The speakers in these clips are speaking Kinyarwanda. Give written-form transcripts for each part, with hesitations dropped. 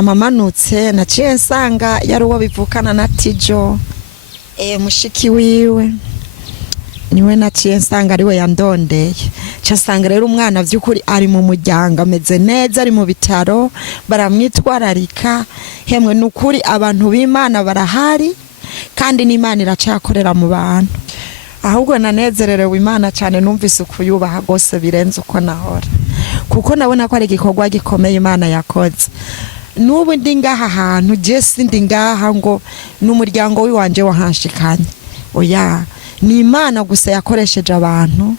hamamanutse naciye nsanga yari uwo bivukana na Tijo mushiki wiwe niwe naciye nsanga ariwe yandondeye cyasanga rero umwana by'ukuri ari mu muryango ameze neza ari mu bitaro baramwitwararika hemwe n'ukuri abantu b'Imana barahari kandi n'Imana iracakorera mu bantu ahubwo nanezererewe Imana cyane numvise ukuyubaha gose birenze uko nahora kuko nabona ko ari igikorwa gikomeye Imana yakoze nubu ndi ngaha hantu je sindi ngaha ngo n'umuryango wiwanje wahanshikanye oya ni Imana gusa yakoresheje abantu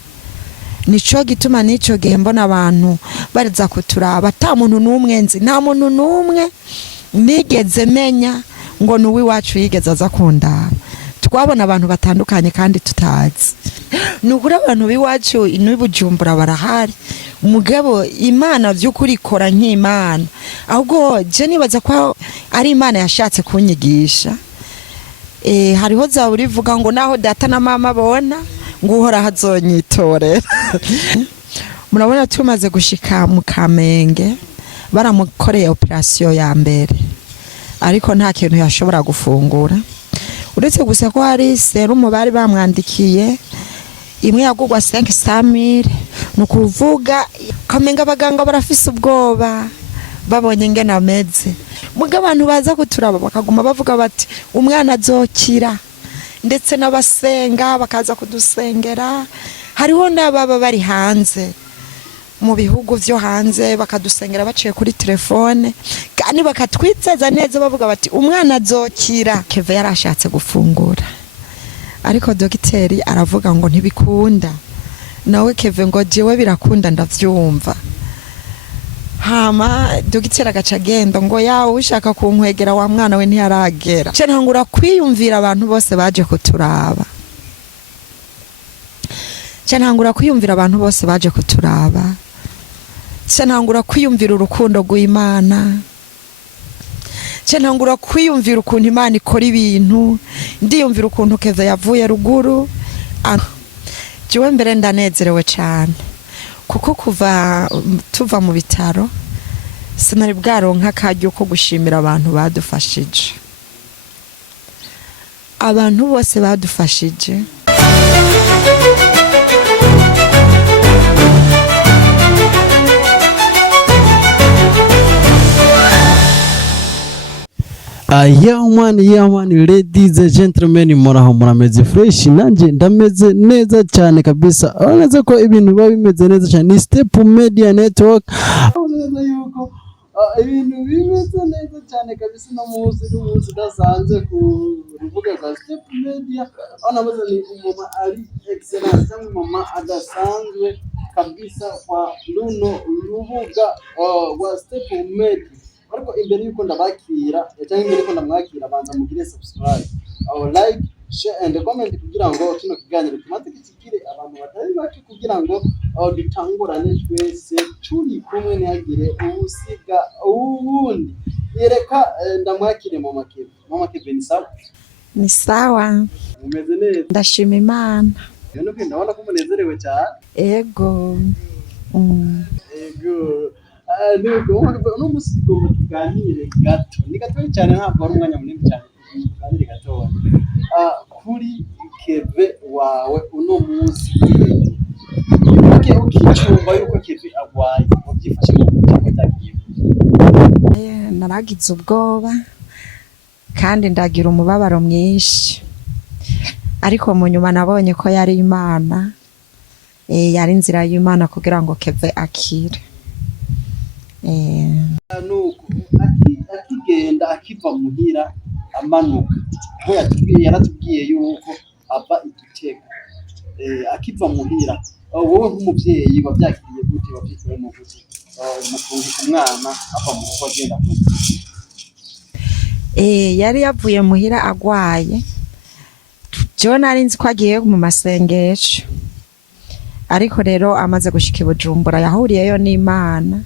nico gituma nico gihe mbona abantu bariza kuturaba ata muntu n'umwe nzi nta muntu n'umwe nigeze menya ngo nuwi wacu yigeze aza kundaba twabona abantu batandukanye kandi tutazi nukuri abantu biwacu Bujumbura barahari umugabo Imana by'ukuri ikora nk'Imana ahubwo je nibaza ko ari Imana yashatse kunyigisha hariho Zaburi ivuga ngo naho data na mama bona ngo uhora hazonyitorera murabona tumaze gushika mu Kamenge baramukoreye operation ya mbere ariko nta kintu yashobora gufungura uretse gusa ko hari serumu bari bamwandikiye imwe yagugwa 500,000 nukuvuga Kamenga abaganga barafise ubwoba babonye ngena ameze muga abantu baza kuturaba bakaguma bavuga bati umwana azokira ndetse n'abasenga bakaza kudusengera hariho n'ababa bari hanze mu bihugu byo hanze bakadusengera baciye kuri telefone kandi bakatwitseza neza bavuga bati umwana azokira Keve yarashatse gufungura ariko dogiteri aravuga ngo ntibikunda nawe Keve ngo jewe birakunda ndavyumva hama dogiteri agaca agenda ngo yawe ushaka kunkwegera wa mwana we ntiyaragera cyo ntangura kwiyumvira abantu bose baje kuturaba ntangura kwiyumvira urukundo rw'Imana ntangura kwiyumvira ukuntu Imana ikora ibintu ndiyumvira ukuntu Keve yavuye ruguru jewe mbere ndanezerewe cyane kuko kuva tuva mu bitaro sinari bwaronka akaryo ko gushimira abantu badufashije abantu bose badufashije Yeah man, ladies and gentlemen, muraho murameze fresh nanje ndameze neza cyane kabisa. Uretse ko ibintu biba bimeze neza cyane ni Step Media Network. Uretse yuko ibintu bimeze neza cyane kabisa no muzi dasanze ku rubuga rwa Step Media. Anabaza ni umama ari excellent cyangwa mama adasanzwe kabisa kwa runo rubuga rwa Step Media. Ariko imbere yuko ndabakira cyangwa imbere yuko ndamwakira abanza mugire subscribe like share and comment kugira ngo kino kiganiro kimaze kikire abantu batari bake kugira ngo dutangurane twese turi kumwe ntihagire ubusiga ubundi yereka ndamwakire mama Keve ni sawa umeze neza ndashima Imana rero ndabona ko munezerewe cyane ego no musigomba tuganire gato ni gato cyane ntabwo ari umwanya munini cyane tuganire gato kuri Keve wawe uno munsi ukicumba yuko Keve agwaye ubyifashe mu butagiye naragize ubwoba kandi ndagira umubabaro mwinshi ariko mu nyuma nabonye ko yari Imana yari inzira y'Imana kugira ngo Keve akire nuko akigenda akiva muhira amanuka aho yaratubwiye yuko ava Igitega akiva muhira wowe nk'umubyeyi wabyakiriye gute wabyitwaye mu gute umukunzi umwana ava mu rugo agenda yari yavuye muhira agwaye John nari nzi ko agiye mu masengesho ariko rero amaze gushika i Bujumbura yahuriyeyo n'Imana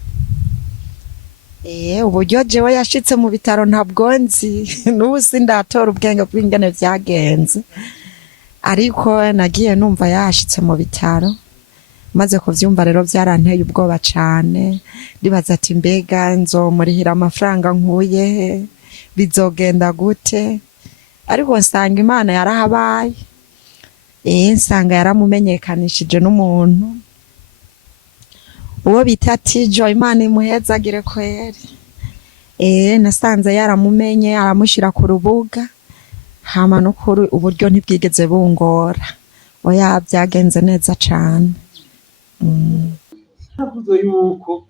uburyo jewe yashitse mu bitaro ntabwo nzi n'ubu sindatora ubwenge bw'ingene vyagenze ariko nagiye numva yashitse mu bitaro maze kuvyumva rero vyaranteye ubwoba cane, ndibaza ati mbega nzomurihira amafaranga nkuye he, bizogenda gute? Ariko nsanga Imana yarahabaye, nsanga yaramumenyekanishije n'umuntu uwo bita Tijo, Imana imuhezagire kweri. Nasanze yaramumenye aramushira ku rubuga, hama no kuri uburyo ntibwigeze bungora, oya byagenze neza cane. Havuze yuko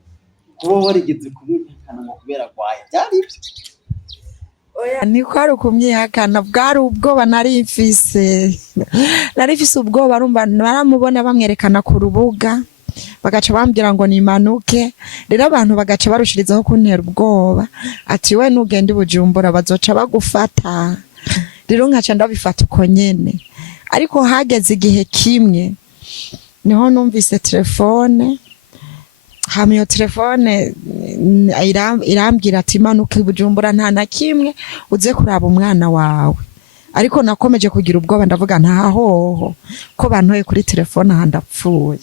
kuba warigeze kumwihakana ngo kubera kwaye byari byo? Oya niko ari ukumwihakana, bwari ubwoba nari mfise ubwoba, rumva naramubona bamwerekana ku rubuga bagaca bambwira ngo nimanuke, rero abantu bagaca barushirizaho kuntera ubwoba ati we nugende Bujumbura bazoca bagufata, rero nkaca ndabifata uko nyene. Ariko hageze igihe kimwe niho numvise telefone, hama iyo telefone irambwira ati manuka Bujumbura nta na kimwe uze kuraba umwana wawe. Ariko nakomeje kugira ubwoba ndavuga ntahoho ko bantoye kuri telefone aha ndapfuye.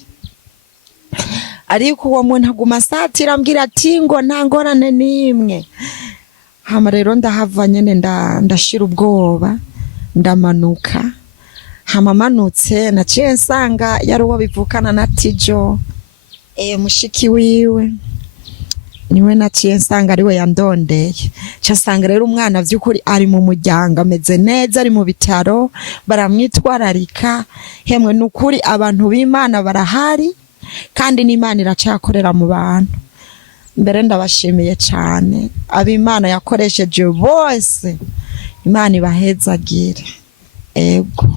Ariko uwo muntu aguma asatira ambwira ati ngo nta ngorane n'imwe. Hama rero ndahava nyene ndashira ubwoba ndamanuka. Hama manutse naciye nsanga yari uwo bivukana na Tijo, mushiki wiwe, niwe naciye nsanga ariwe yandondeye. Casanga rero umwana vy'ukuri ari mu muryango ameze neza, ari mu bitaro baramwitwararika, hemwe n'ukuri abantu b'Imana barahari kandi n'Imana iracakorera mu bantu. Mbere ndabashimiye cane ab'Imana yakoresheje bose, Imana ibahezagire. Ego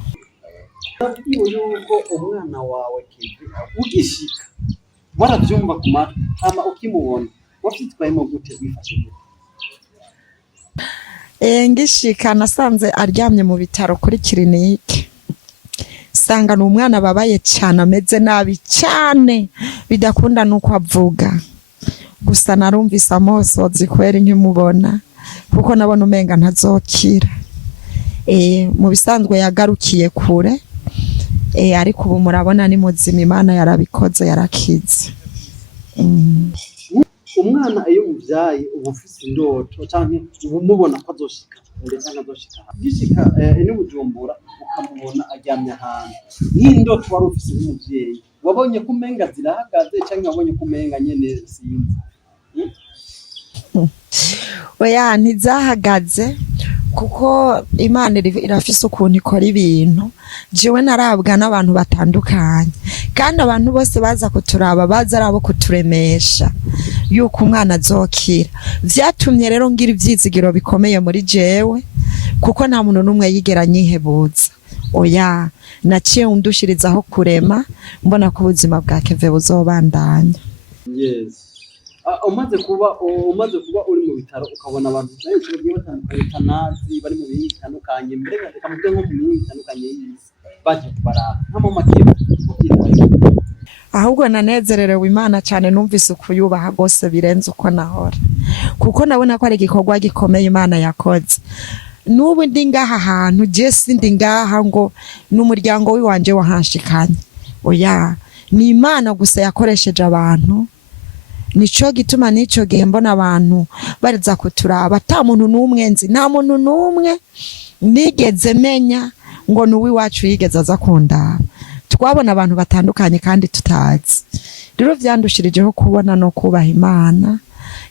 yuko umwana wawe ugishika waravyumva ku matwi, hama ukimubona wafitwayemo gute, wifashe gute? Ngishika nasanze aryamye mu bitaro kuri kirinike, sanga n'umwana babaye cyane, ameze nabi cyane bidakunda nuko avuga. Gusa narumvise amosozi kweri nkimubona, kuko nabona umenga ntazokira. Mu bisanzwe yagarukiye kure, ariko ubu murabona ni muzima, Imana yarabikoze yarakize. Umwana iyo muvyaye uba ufise indoto canke uba umubona ko azoshika kure canke azoshika gishika ni Bujumbura ukamubona aryamye ahantu, n'indoto wari ufise nk'umuvyeyi wabonye ko umenga zirahagaze canke wabonye ko umenga nyene sinzi? Oya ntizahagaze, kuko Imana irafise ukuntu ikora ibintu. Jewe narabwa n'abantu batandukanye, kandi abantu bose baza kuturaba baza arabo kuturemesha yuko umwana azokira. Vyatumye rero ngira ivyizigiro bikomeye muri jewe, kuko nta muntu n'umwe yigera nyihebuza. Oya naciye undushirizaho kurema, mbona ko ubuzima bwa Keve buzobandanya. Yes. Umaze kuba uri mu bitaro ukabona abantu benshi bagiye batandukanye tanazi bari mu bintu bitandukanye, mbere reka mvuge nko mu bintu bitandukanye y'isi baje kubaraba nk'amama kiba ahubwo nanezererewe Imana cyane, numvise ukuyubaha gose birenze uko nahora, kuko nabona ko ari igikorwa gikomeye Imana yakoze. N'ubu ndi ngaha hantu je sindi ngaha ngo n'umuryango wiwanje wahanshikanye, oya ni Imana gusa yakoresheje abantu. Nico gituma nico gihe mbona abantu bariza kuturaba, ata muntu n'umwe nzi, nta muntu n'umwe nigeze menya ngo nuwi wacu yigeze aza kundaba. Twabona abantu batandukanye kandi tutazi. Rero vyandushirijeho kubona no kubaha Imana,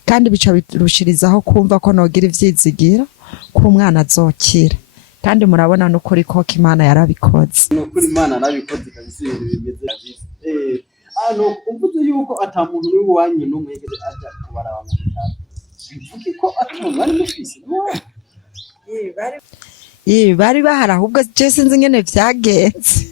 kandi bica birushirizaho kumva ko nogira ivyizigiro ko umwana azokira. Kandi murabona no kuri ko Imana yarabikoze. No kuri Imana yarabikoze kabisa, bimeze ano umvuze yuko ata muntu uri wanyu n'umwe yigeze aja kubaraba mu bitaro, bivuga ko atuntu bari mufise bari bahari, ahubwo je sinzi ngene vyagenze.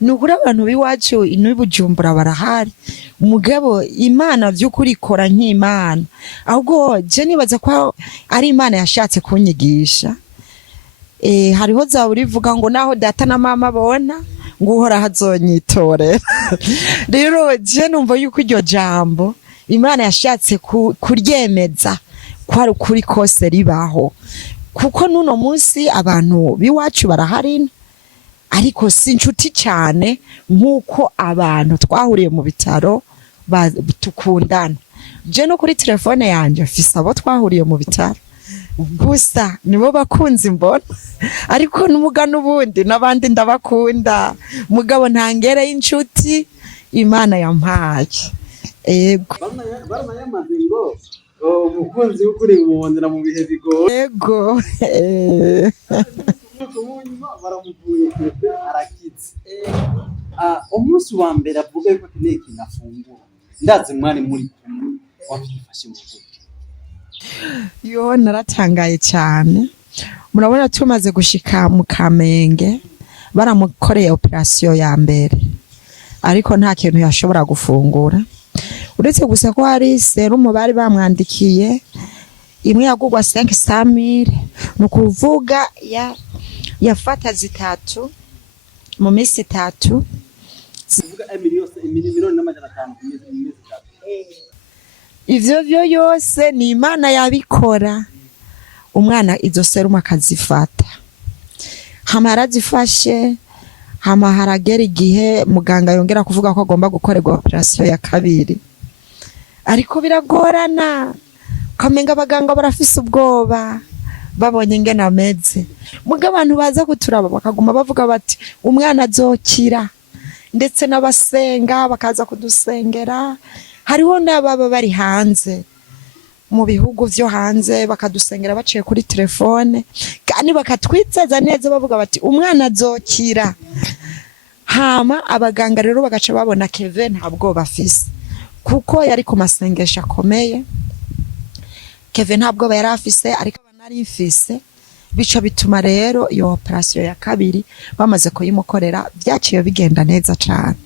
Nukuri abantu biwacu ino Bujumbura barahari, umugabo Imana vy'ukuri ikora nk'Imana. Ahubwo je nibaza ko ari Imana yashatse kunyigisha. Hariho zaburi ivuga ngo naho data na mama bona ngo uhora hazonyitorera. Rero je numva yuko iryo jambo Imana yashatse kuryemeza ko ari ukuri kose ribaho, kuko nuno munsi abantu biwacu barahari, ariko si inshuti cyane nk'uko abantu twahuriye mu bitaro tukundana. Je no kuri telefone yanjye mfise abo twahuriye mu bitaro gusa nibo bakunzi mbona, ariko n'umugano ubundi n'abandi ndabakunda, mugabo ntangere y'inshuti Imana yampaye. Ego baranayamaze ngo umukunzi w'ukuri mubonera mu bihe bigoye. Ego baramuvuye Keve arakize. Umunsi wa mbere avuga yuko akeneye ikintu afungura, ndazi mwari muri kumwe wabifashe mu gute? Yo naratangaye cyane. Murabona tumaze gushika mu Kamenge baramukoreye operation ya mbere, ariko nta kintu yashobora gufungura uretse gusa ko hari serumu bari bamwandikiye imwe yagugwa 500,000, nukuvuga yafata zitatu mu minsi 3, zivuga miliyoni n'amajana 5 mu minsi 3. Ivyo vyo yose ni Imana yabikora. Umwana izo serumu akazifata, hama arazifashe, hama haragera igihe muganga yongera kuvuga ko agomba gukorerwa operation ya kabiri, ariko biragorana. Kamenga abaganga barafise ubwoba babonye ingene ameze, muga abantu baza kuturaba bakaguma bavuga bati umwana azokira, ndetse n'abasenga bakaza kudusengera. Hariho n'ababa bari hanze mu bihugu vyo hanze bakadusengera baciye kuri telefone, kandi bakatwizeza neza bavuga bati umwana azokira. Hama abaganga rero bagaca babona Keve ntabwo bafise, kuko yari ku masengesho akomeye. Keve ntabwo yari afise, ariko banari ifise, bico bituma rero iyo operation ya kabiri bamaze kuyimukorera byaciye bigenda neza cyane.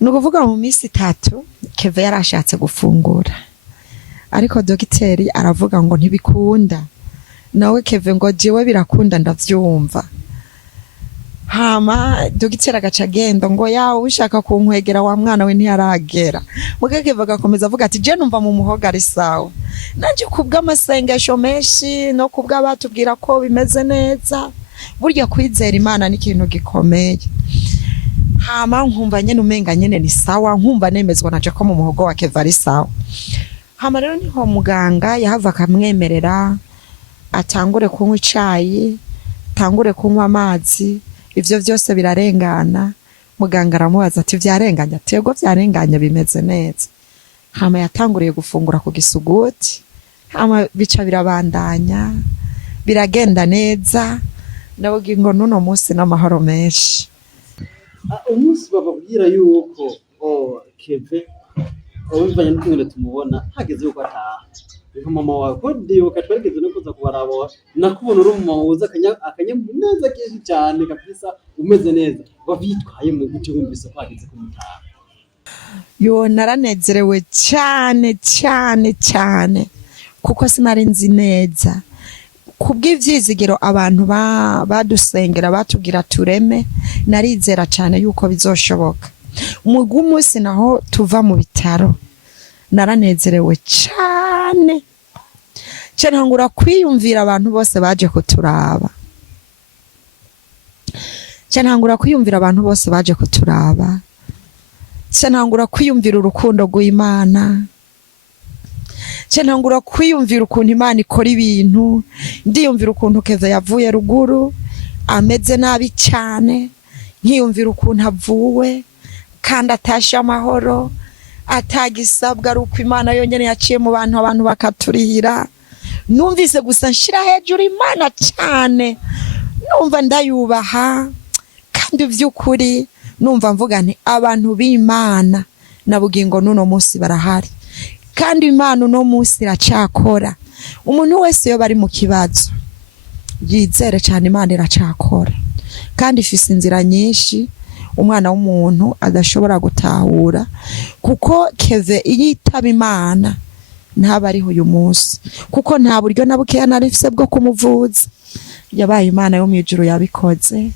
Nukuvuga mu minsi 3 Keve yarashatse gufungura, ariko dogiteri aravuga ngo ntibikunda. Nawe Keve ngo jewe birakunda ndavyumva. Hama dogiteri agaca agenda ngo yawe ushaka kunkwegera wa mwana we ntiyaragera. Muga Keve agakomeza avuga ati je numva mu muhoga ari sawa, nanje kubw'amasengesho menshi no kubw'abatubwira ko bimeze neza. Burya kwizera Imana ni ikintu gikomeye. Hama nkumva nyene umenga nyene ni sawa, nkumva nemezwa naje ko mu muhogo wa Keve ari sawa. Hama rero niho muganga yahava akamwemerera atangure kunywa icayi, tangure kunywa amazi. Ivyo vyose birarengana. Muganga aramubaza ati vyarenganya? Ati yego vyarenganya, bimeze neza. Hama yatanguriye gufungura ku gisuguti, hama bica birabandanya biragenda neza. Ndavuga ngo nuno munsi n'amahoro menshi. Umunsi bababwira yuko Keve ubivanye n'ukuntu tumubona hageze yuko ataha, reka mama wawe ko ndibuka twarigeze no kuza kubaraba, nakubona uri mama wuza akanyamuneza kenshi cyane kabisa, umeze neza. Wabitwaye mu gute wumvise ko hageze kumutaha? Yo naranezerewe cyane cyane cyane, kuko sinari nzi neza. Kubw'ivyizigiro abantu badusengera batubwira tureme, narizera cyane yuko bizoshoboka. Umugu munsi naho tuva mu bitaro naranezerewe cyane ntangura kwiyumvira abantu bose baje kuturaba. Ntangura kwiyumvira abantu bose baje kuturaba. Ntangura kwiyumvira urukundo rw'Imana. Ntangura kwiyumvira ukuntu Imana ikora ibintu. Ndiyumvira ukuntu Keve yavuye ruguru ameze nabi cyane, nkiyumvira ukuntu avuwe kandi atashe amahoro, atagisabwa ari uko Imana yonyene yaciye mu bantu, abantu bakaturihira. Numvise gusa nshira hejuru Imana cyane, numva ndayubaha, kandi by'ukuri numva mvuga nti abantu b'Imana na bugingo nuno munsi barahari, kandi Imana uno munsi iracakora. Umuntu wese yo bari mu kibazo yizere cyane Imana iracakora, kandi ifise inzira nyinshi umwana w'umuntu adashobora gutahura. Kuko Keve yitaba Imana ntaba ariho uyu munsi, kuko nta buryo na bukeya narifise bwo kumuvuza. Yabaye Imana yo mwijuru yabikoze.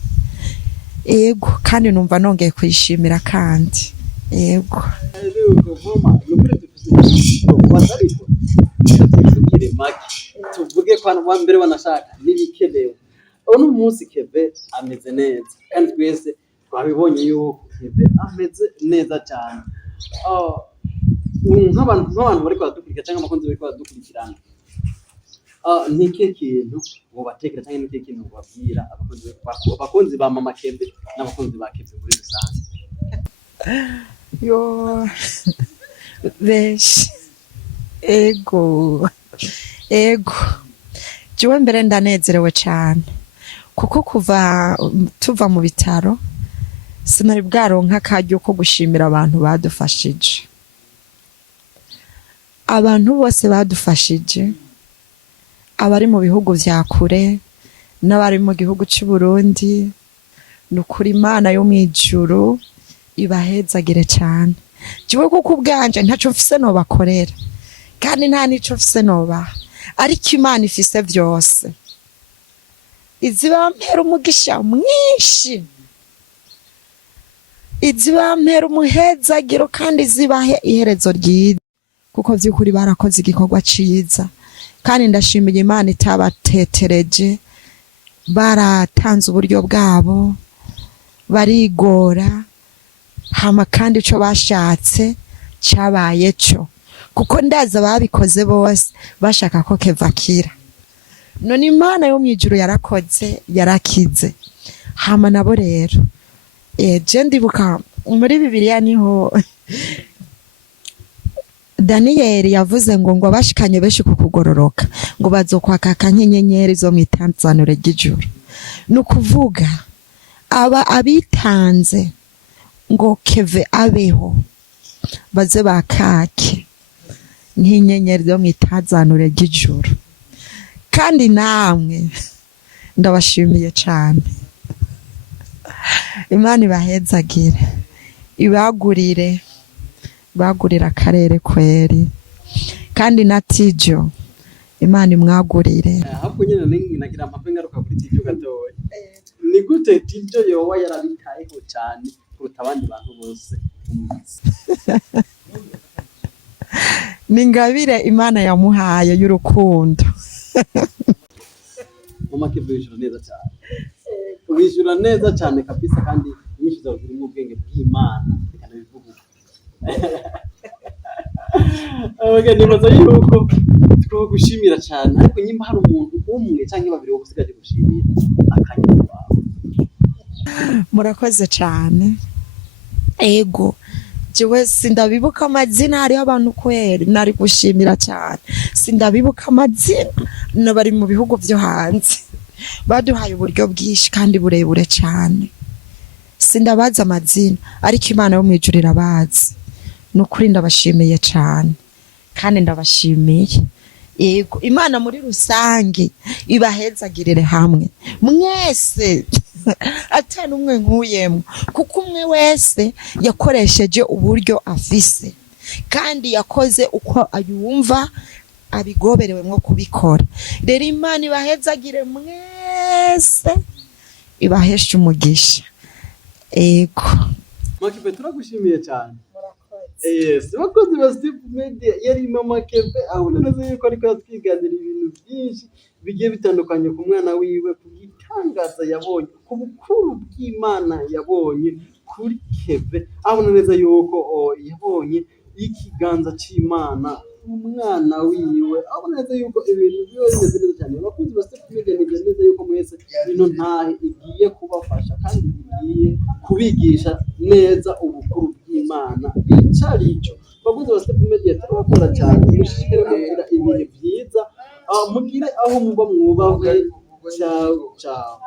Ego, kandi numva nongeye kwishimira kandi. Ego. Tuvuge kwa mbere wanashaka nibikenewe uno munsi Keve ameze neza kandi twese twabibonye yuko Keve ameze neza cyane. Nk'abantu bari kwadukurikira cyangwa abakunzi bari kwadukurikirana, niki kintu ngo batekera cyangwa niki kintu babwira abakunzi ba Mama Keve n'abakunzi ba Keve muri rusange? Yo beshi ego jiwe mbere ndanezerewe cyane kuko kuva tuva mu bitaro sinari bwaronka akaryo ko gushimira abantu badufashije. Abantu bose badufashije, abari mu bihugu vya kure n'abari mu gihugu cy'u Burundi, nukuri Imana yo mwijuru ibahezagire cyane. Jiwe kuko ubwanje ntaco mfise no bakorera kandi nta nico mfise noba, ariko Imana ifise vyose. Izibampera umugisha mwinshi, izibampera umuhezagiro kandi zibahe iherezo ryiza, kuko vy'ukuri barakoze igikorwa ciza kandi ndashimira Imana itabatetereje. Baratanze uburyo bwabo, barigora, hama kandi ico bashatse cabaye cyo, kuko ndaza babikoze bose bashaka ko Keve akira. None Imana yo mwijuru yarakoze, yarakize. Hama nabo rero je ndibuka muri Bibiliya niho Daniyeli yavuze ngo abashikanye benshi kukugororoka ngo bazokwakaka nk'inyenyeri zo mwitanzanure ry'ijuru. Nukuvuga abitanze ngo Keve abeho baze bakake nk'inyenyeri zo mwitanzanure ry'ijuru. Kandi namwe ndabashimiye cyane. Imana ibahezagire, bagurira akarere kweri, kandi na Tijo Imana imwagurire. Hapo nyine nagira amapenga ngaruka kuri Tijo gatoya. Ni gute Tijo yoba yarabitayeho cyane kuruta abandi bantu bose? Ni ingabire Imana yamuhaye y'urukundo. Mama Keve wijura neza cyane, wijura neza cyane kabisa, kandi nyinshi zawe zirimo ubwenge bw'Imana kandi bivuga. Nibaza yuko two gushimira cyane, ariko nyimba hari umuntu umwe cyangwa babiri wo gusigaje gushimira akanyuma bawe. Murakoze cyane. Ego jiwe sindabibuka amazina, hariho abantu kweri nari gushimira cyane, sindabibuka amazina. Bari mu bihugu byo hanze baduhaye uburyo bwinshi kandi burebure cyane, sindabaza amazina, ariko Imana yo mwijuru irabazi. Nukuri ndabashimiye cyane kandi ndabashimiye. Yego Imana muri rusange ibahezagirire hamwe mwese atanu umwe nkuyemo, kuko umwe wese yakoresheje uburyo afise kandi yakoze uko ayumva abigoberewe mwo kubikora. Rero Imana ibahezagire mwese, ibaheshe umugisha. Ego Mama Keve turagushimiye cyane. Yes, bakozi ba Step Media yari Mama Keve, aho neza yuko ariko yatwiganira ibintu byinshi bigiye bitandukanye ku mwana wiwe, ku gitangaza yabonye, ku bukuru bw'Imana yabonye kuri Keve. Aho neza yuko yabonye ikiganza c'Imana umwana wiwe, aho neza yuko ibintu byo bimeze neza cyane. Bakozi ba Step Media ni neza yuko mwese ino ntahe igiye kubafasha kandi igiye kubigisha neza ubukuru bw'Imana icarico. Bakozi ba Step Media turabakora cyane, mushishikare kugira ibihe byiza, mugire aho muba mwubahwe. Ciao ciao.